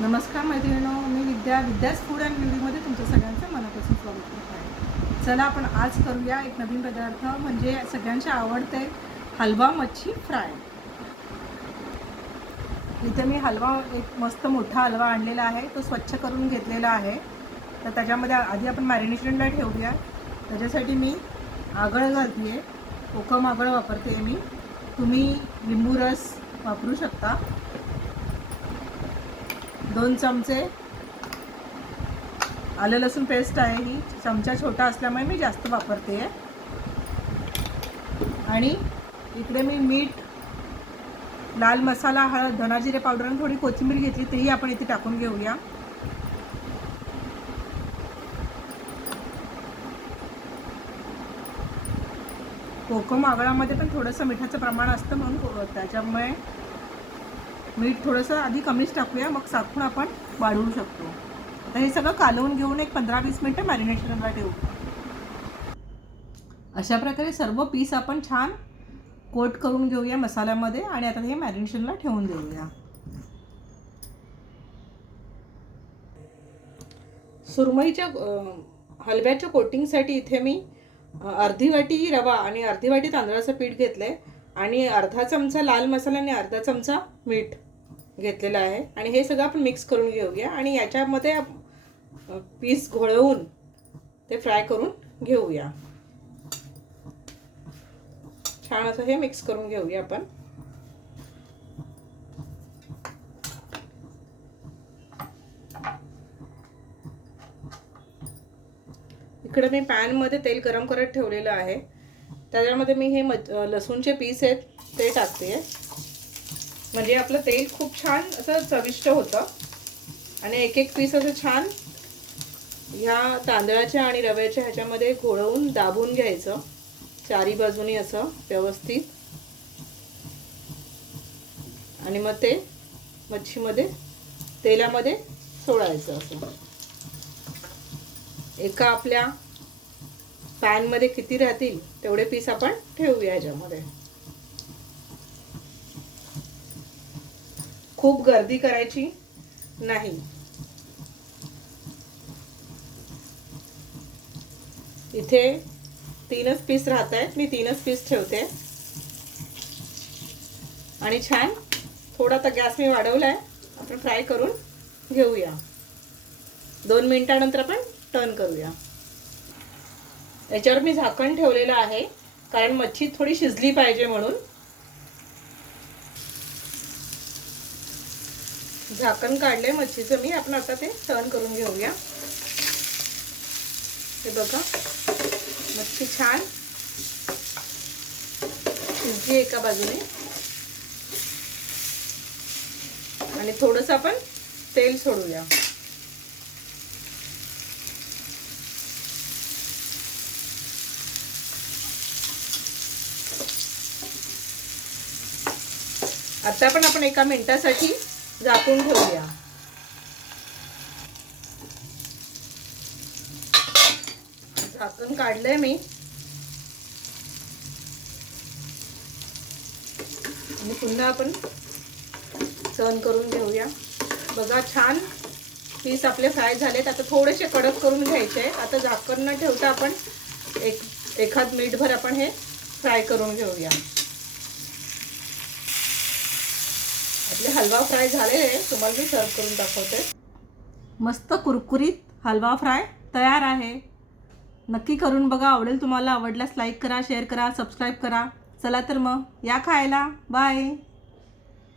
नमस्कार मैत्रिणींनो, मी विद्यास food and ब्युटीमध्ये तुमचं सगळ्यांचं मनापासून स्वागत करत आहे. चला आपण आज करूया एक नवीन पदार्थ, म्हणजे सगळ्यांचे आवडते हलवा मच्छी फ्राय. इथे मी एक मस्त मोठा हलवा आणलेला आहे, तो स्वच्छ करून घेतलेला आहे. तर त्याच्यामध्ये आधी आपण मॅरिनेशनला ठेवूया. त्याच्यासाठी मी आगळ घालते आहे, कोकम आगळ वापरते मी. तुम्ही लिंबू रस वापरू शकता. 2 चमचे आलं लसूण पेस्ट आहे. ही चमचा छोटा असल्यामुळे मी जास्त वापरते आहे. आणि इकडे मी मीठ, लाल मसाला, हळद, धना जिरे पावडर आणि थोडी कोथिंबीर घेतली, तेही आपण इथे टाकून घेऊया. कोकम आगळामध्ये पण थोडंसं मिठाचं प्रमाण असतं, म्हणून त्याच्यामुळे मीठ थोडंसं आधी कमीच टाकूया, मग साखर आपण वाढवू शकतो. आता हे सगळं कालवून घेऊन एक 15-20 मिनटं मॅरिनेशनला ठेवू. अशा प्रकारे सर्व पीस आपण छान कोट करून घेऊया मसाल्यामध्ये आणि आता हे मॅरिनेशनला ठेवून देऊया. सुरमईच्या हलव्याच्या कोटिंगसाठी इथे मी अर्धी वाटी रवा आणि अर्धी वाटी तांदळाचं पीठ घेतलंय आणि अर्धा चमचा लाल मसाला आणि अर्धा चमचा मीठ घेतलेलं आहे. आणि हे सगळं आपण मिक्स करून घेऊया आणि याच्यामध्ये पीस घोळवून ते फ्राय करून घेऊया. छान असं हे मिक्स करून घेऊया आपण. इकडे मी पॅनमध्ये तेल गरम करत ठेवलेलं आहे. त्याच्यामध्ये मी हे लसूणचे पीस आहेत ते टाकते, म्हणजे आपलं तेल खूप छान असं चविष्ट होतं. आणि एक एक पीस असं छान ह्या तांदळाच्या आणि रव्याच्या ह्याच्यामध्ये घोळवून दाबून घ्यायचं चारी बाजूनी असं व्यवस्थित. आणि मग ते मच्छीमध्ये तेलामध्ये सोडायचं. असं एका आपल्या पॅनमध्ये किती राहतील तेवढे पीस आपण ठेवूया ह्याच्यामध्ये. खूप गर्दी करायची नाही. इथे 3च पीस राहत आहेत, मी 3च पीस ठेवते. आणि छान थोडा तर गॅस मी वाढवलाय, आपण फ्राय करून घेऊया. 2 मिनिटानंतर आपण टर्न करूया. याच्यावर मी झाकण ठेवलेलं आहे, कारण मच्छी थोडी शिजली पाहिजे म्हणून. झाकण काढले मच्छीचं मी. आपण आता ते टर्न करून घेऊया. हे बघा, मच्छी छान शिजली एका बाजूने. आणि थोडंसं आपण तेल सोडूया. आता पण आपण एका मिनिटासाठी झाकून ठेवूया. झाकण काढलंय मी आणि पुन्हा आपण टर्न करून घेऊया. बघा, छान पीस आपले फ्राय झालेत. आता थोडेसे कडक करून घ्यायचे. आता झाकण न ठेवता आपण एखाद मिनिटभर आपण हे फ्राय करून घेऊया. आपले हलवा फ्राय झालेले आहे, तुम्हाला मी सर्व करून दाखवते. मस्त कुरकुरीत हलवा फ्राय तयार आहे. नक्की करून बघा, आवडेल तुम्हाला. आवडल्यास लाईक करा, शेअर करा, सबस्क्राईब करा. चला तर मग या खायला. बाय.